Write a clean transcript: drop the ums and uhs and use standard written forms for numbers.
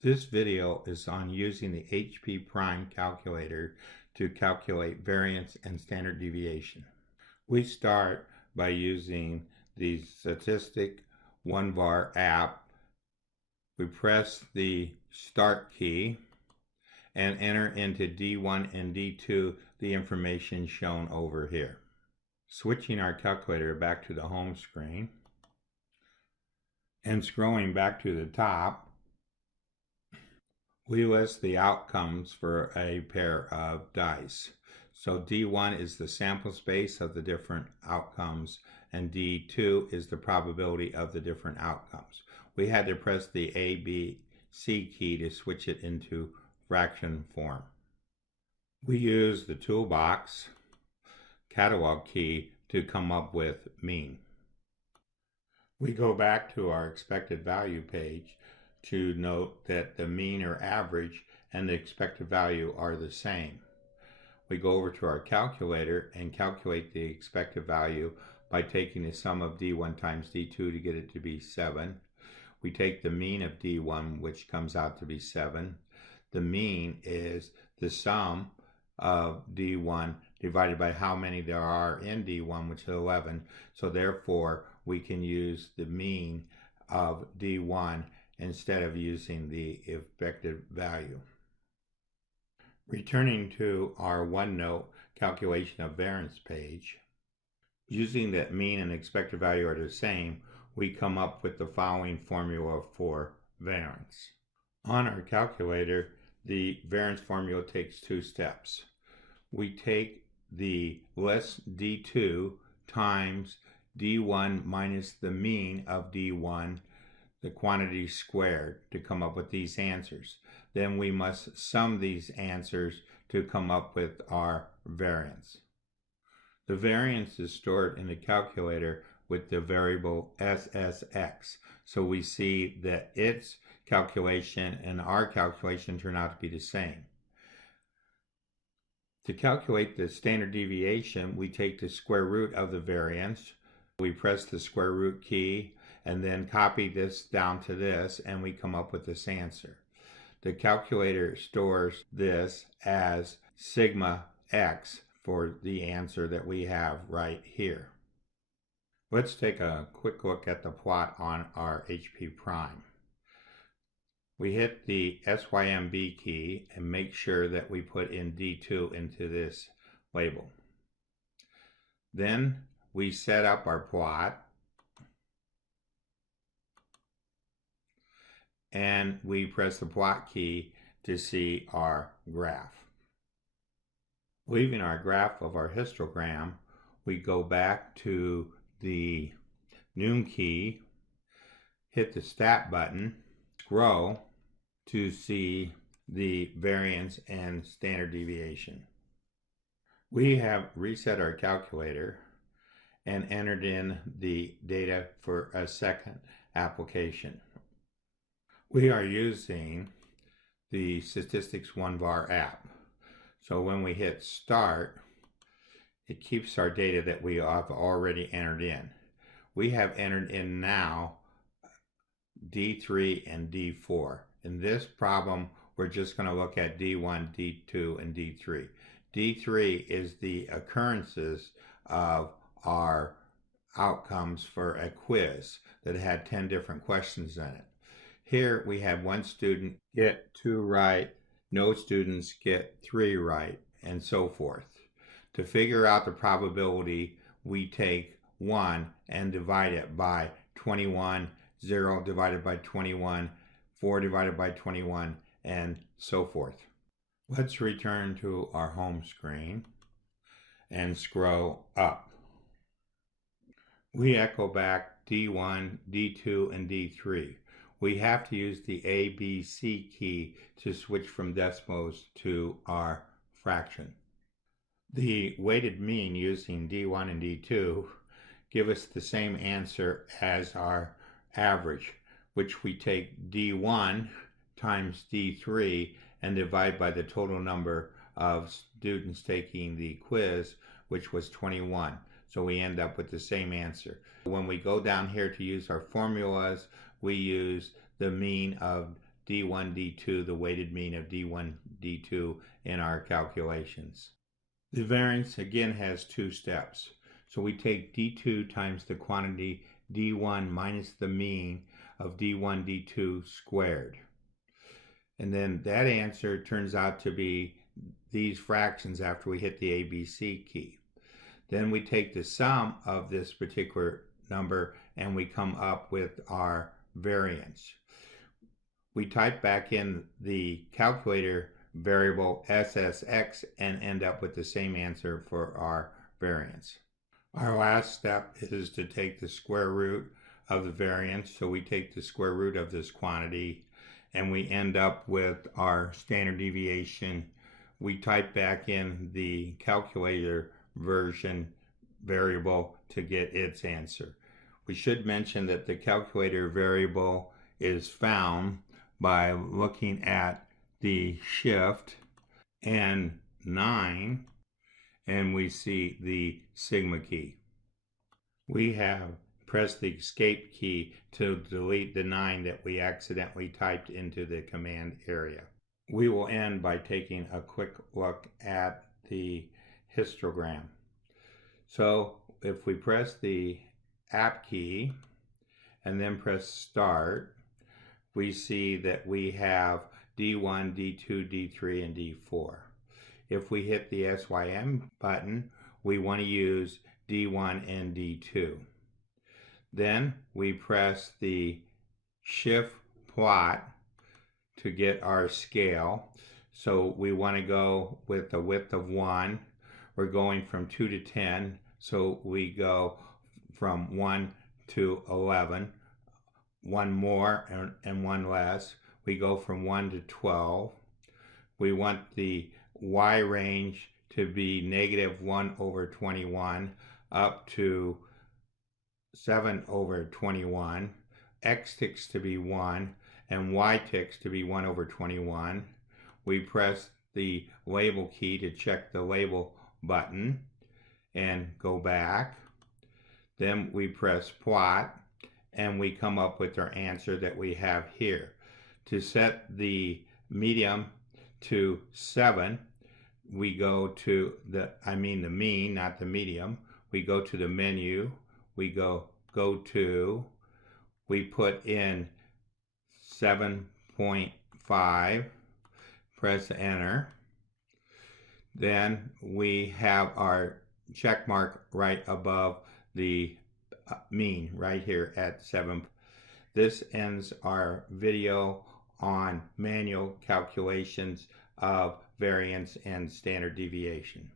This video is on using the HP prime calculator to calculate variance and standard deviation. We start by using the statistic 1var app. We press the start key and enter into D1 and D2 the information shown over here. Switching our calculator back to the home screen and scrolling back to the top, we list the outcomes for a pair of dice. So D1 is the sample space of the different outcomes, and D2 is the probability of the different outcomes. We had to press the A, B, C key to switch it into fraction form. We use the toolbox catalog key to come up with mean. We go back to our expected value page to note that the mean or average and the expected value are the same. We go over to our calculator and calculate the expected value by taking the sum of D1 times D2 to get it to be 7. We take the mean of D1, which comes out to be 7. The mean is the sum of D1 divided by how many there are in D1, which is 11. So therefore, we can use the mean of D1 instead of using the expected value. Returning to our Onenote calculation of variance page, using that mean and expected value are the same, we come up with the following formula for variance. On our calculator, the variance formula takes two steps. We take the list D2 times D1 minus the mean of D1, the quantity squared, to come up with these answers. Then we must sum these answers to come up with our variance. The variance is stored in the calculator with the variable SSX. So we see that its calculation and our calculation turn out to be the same. To calculate the standard deviation, we take the square root of the variance. We press the square root key and then copy this down to this, and we come up with this answer. The calculator stores this as sigma x for the answer that we have right here. Let's take a quick look at the plot on our HP prime. We hit the SYMB key and make sure that we put in D2 into this label. Then we set up our plot and we press the plot key to see our graph. Leaving our graph of our histogram, we go back to the noon key, hit the stat button, scroll to see the variance and standard deviation. We have reset our calculator and entered in the data for a second application. We are using the Statistics 1var app. So when we hit start, it keeps our data that we have already entered in. We have entered in now D3 and D4. In this problem, we're just going to look at D1, D2, and D3. D3 is the occurrences of our outcomes for a quiz that had 10 different questions in it. Here we had one student get 2 right, no students get 3 right, and so forth. To figure out the probability, we take 1 and divide it by 21, 0 divided by 21, 4 divided by 21, and so forth. Let's return to our home screen and scroll up. We echo back D1, D2, and D3. We have to use the A, B, C key to switch from decimals to our fraction. The weighted mean using D1 and D2 give us the same answer as our average, which we take D1 times D3 and divide by the total number of students taking the quiz, which was 21. So we end up with the same answer. When we go down here to use our formulas, we use the mean of D1, D2, the weighted mean of D1, D2 in our calculations. The variance again has two steps. So we take D2 times the quantity D1 minus the mean of D1, D2 squared. And then that answer turns out to be these fractions after we hit the ABC key. Then we take the sum of this particular number and we come up with our variance. We type back in the calculator variable SSX and end up with the same answer for our variance. Our last step is to take the square root of the variance. So we take the square root of this quantity and we end up with our standard deviation. We type back in the calculator version variable to get its answer. We should mention that the calculator variable is found by looking at the shift and 9, and we see the sigma key. We have pressed the escape key to delete the 9 that we accidentally typed into the command area. We will end by taking a quick look at the histogram. So if we press the app key and then press start, we see that we have D1, D2, D3, and D4. If we hit the SYM button, we want to use D1 and D2. Then we press the shift plot to get our scale. So we want to go with a width of 1. We're going from 2 to 10, so we go from 1 to 11. One more and one less. We go from 1 to 12. We want the Y range to be -1/21 up to 7/21. X ticks to be 1 and Y ticks to be 1/21. We press the label key to check the label button and go back. Then we press plot and we come up with our answer that we have here. To set the medium to 7, we go to the mean, not the medium. We go to the menu, we go to, we put in 7.5, press enter. Then we have our check mark right above the mean right here at 7. This ends our video on manual calculations of variance and standard deviation.